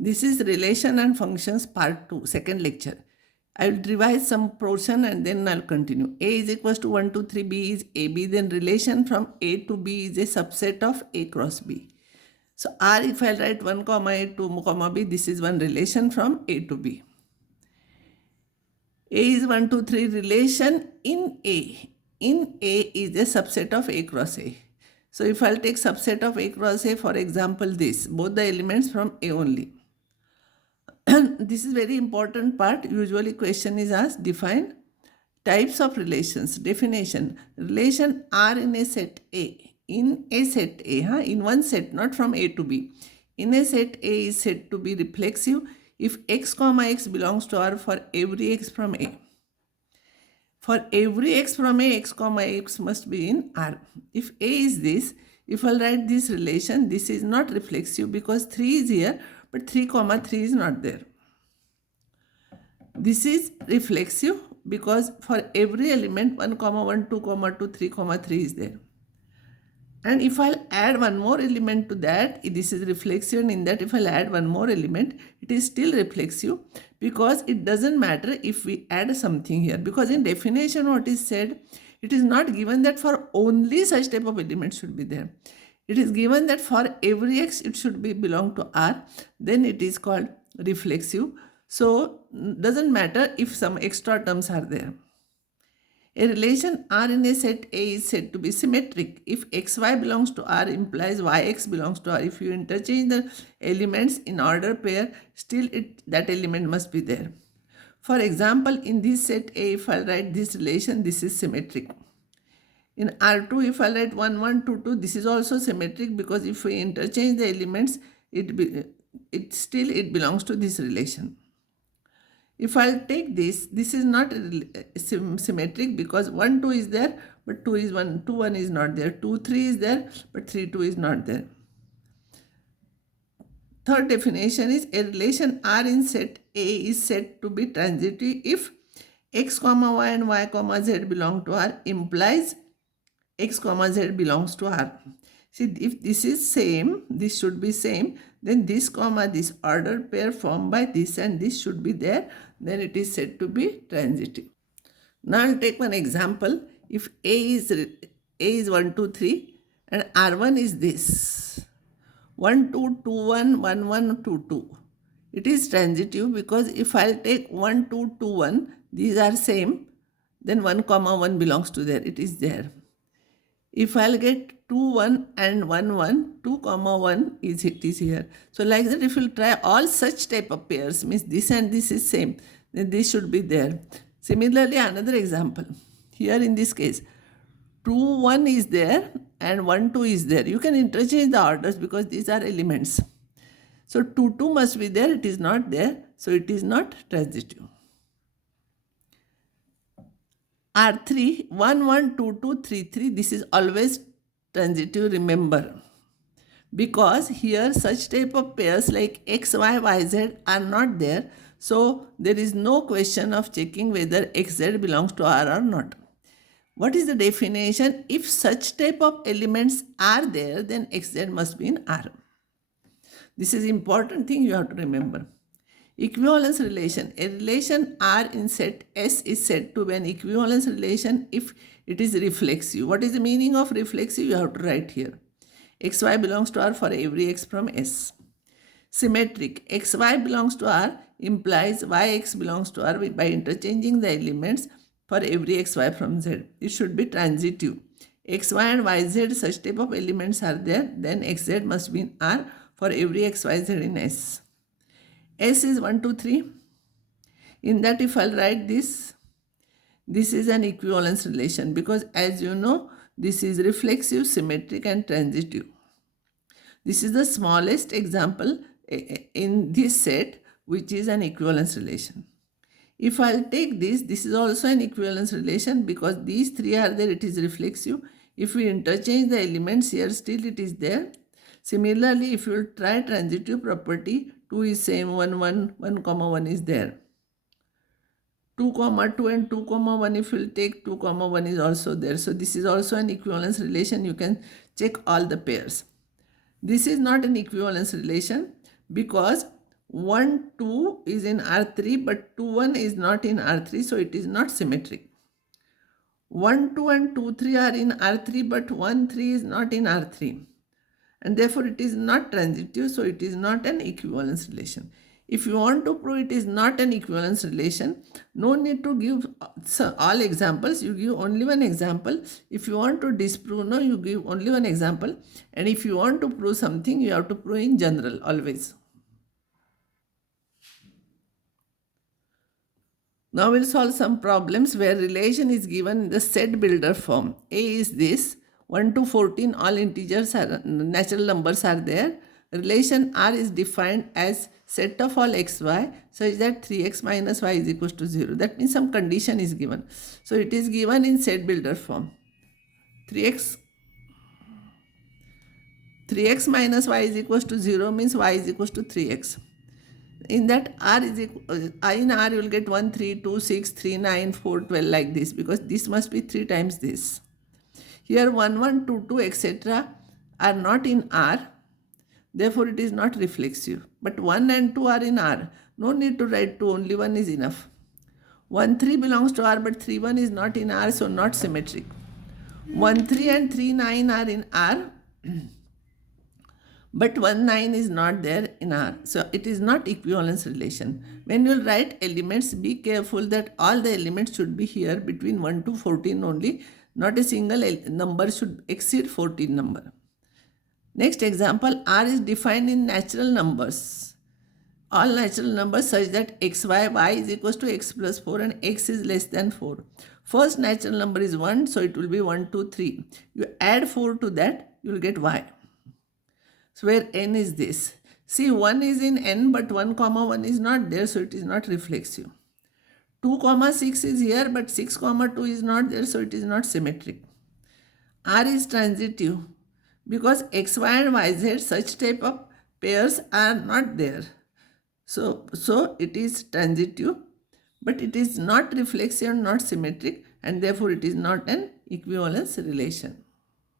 This is relation and functions part 2, second lecture. I will revise some portion and then I'll continue. A is equals to 1, 2, 3, B is AB. Then relation from A to B is a subset of A cross B. So R, if I write 1 comma A, 2 comma B, this is one relation from A to B. A is 1, 2, 3 relation in A. In A is a subset of A cross A. So if I'll take subset of A cross A, for example, this, both the elements from A only. This is very important part. Usually question is asked, define types of relations. Definition, relation R in a set A. In a set A, in one set, not from A to B. In a set A is said to be reflexive if x comma x belongs to R for every x from A. For every x from A, x comma x must be in R. If A is this, if I'll write this relation, this is not reflexive because 3 is here, but 3 comma 3 is not there. This is reflexive because for every element 1 comma 1, 2 comma 2, 3 comma 3 is there. And if I'll add one more element to that, this is reflexive, and in that if I'll add one more element, it is still reflexive because it doesn't matter if we add something here, because in definition what is said, it is not given that for only such type of element should be there. It is given that for every x it should be belong to R, then it is called reflexive. So doesn't matter if some extra terms are there. A relation R in a set A is said to be symmetric if xy belongs to R implies yx belongs to R. If you interchange the elements in order pair, still that element must be there. For example, in this set A, if I write this relation, this is symmetric. In R2, if I write 1, 1, 2, 2, this is also symmetric because if we interchange the elements, it still belongs to this relation. If I'll take this is not symmetric because 1, 2 is there, but 2 is 1, 2, 1 is not there. 2, 3 is there, but 3, 2 is not there. Third definition is a relation R in set A is said to be transitive if x comma y and y comma z belong to R implies x comma z belongs to R. See, if this is same, this should be same, then this comma this order pair formed by this and this should be there, then it is said to be transitive. Now I'll take one example. If A is 1, 2, 3 and R1 is this 1, 2, 2, 1, 1, 1, 2, 2. It is transitive because if I'll take 1, 2, 2, 1, these are same, then 1 comma 1 belongs to there, it is there. If I'll get 2, 1 and 1, 1, 2 comma 1 is here. So like that, if you'll try all such type of pairs, means this and this is same, then this should be there. Similarly, another example. Here in this case, 2, 1 is there and 1, 2 is there. You can interchange the orders because these are elements. So 2, 2 must be there, it is not there, so it is not transitive. R3, 1, 1, 2, 2, 3, 3, this is always transitive, remember. Because here such type of pairs like x, y, y, z are not there. So there is no question of checking whether x, z belongs to R or not. What is the definition? If such type of elements are there, then x, z must be in R. This is important thing you have to remember. Equivalence relation. A relation R in set S is said to be an equivalence relation if it is reflexive. What is the meaning of reflexive? You have to write here. xy belongs to R for every x from S. Symmetric. xy belongs to R implies yx belongs to R by interchanging the elements for every xy from Z. It should be transitive. xy and yz such type of elements are there, then xz must be in R for every xyz in S. S is 1, 2, 3. In that if I'll write this is an equivalence relation because as you know, this is reflexive, symmetric and transitive. This is the smallest example in this set which is an equivalence relation. If I'll take this is also an equivalence relation because these three are there, it is reflexive. If we interchange the elements here, still it is there. Similarly, if you will try transitive property, 2 is same, 1, 1, 1 comma 1 is there. 2 comma 2 and 2 comma 1, if you will take 2 comma 1 is also there. So this is also an equivalence relation. You can check all the pairs. This is not an equivalence relation because 1, 2 is in R3, but 2, 1 is not in R3, so it is not symmetric. 1, 2 and 2, 3 are in R3, but 1, 3 is not in R3. And therefore it is not transitive, so it is not an equivalence relation. If you want to prove it is not an equivalence relation, no need to give all examples, you give only one example. If you want to disprove, no, you give only one example. And if you want to prove something, you have to prove in general always. Now we'll solve some problems where relation is given in the set builder form. A is this, 1 to 14, all integers are natural numbers are there. Relation R is defined as set of all xy such that 3x minus y is equals to 0. That means some condition is given. So it is given in set builder form. 3x minus y is equals to 0 means y is equals to 3x. In that R is equal, in R you will get 1, 3, 2, 6, 3, 9, 4, 12 like this, because this must be 3 times this. Here 1, 1, 2, 2 etc. are not in R, therefore it is not reflexive. But 1 and 2 are in R. No need to write 2, only 1 is enough. 1, 3 belongs to R, but 3, 1 is not in R, so not symmetric. 1, 3 and 3, 9 are in R. But 1, 9 is not there in R. So it is not equivalence relation. When you write elements, be careful that all the elements should be here between 1 to 14 only. Not a single number should exceed 14 number. Next example, R is defined in natural numbers. All natural numbers such that xy, y is equals to x plus 4 and x is less than 4. First natural number is 1, so it will be 1, 2, 3. You add 4 to that, you will get y. So where n is this. See, 1 is in n, but 1 comma 1 is not there, so it is not reflexive. 2 comma 6 is here, but 6 comma 2 is not there, so it is not symmetric. R is transitive because xy and yz, such type of pairs are not there. So it is transitive, but it is not reflexive and not symmetric, and therefore it is not an equivalence relation.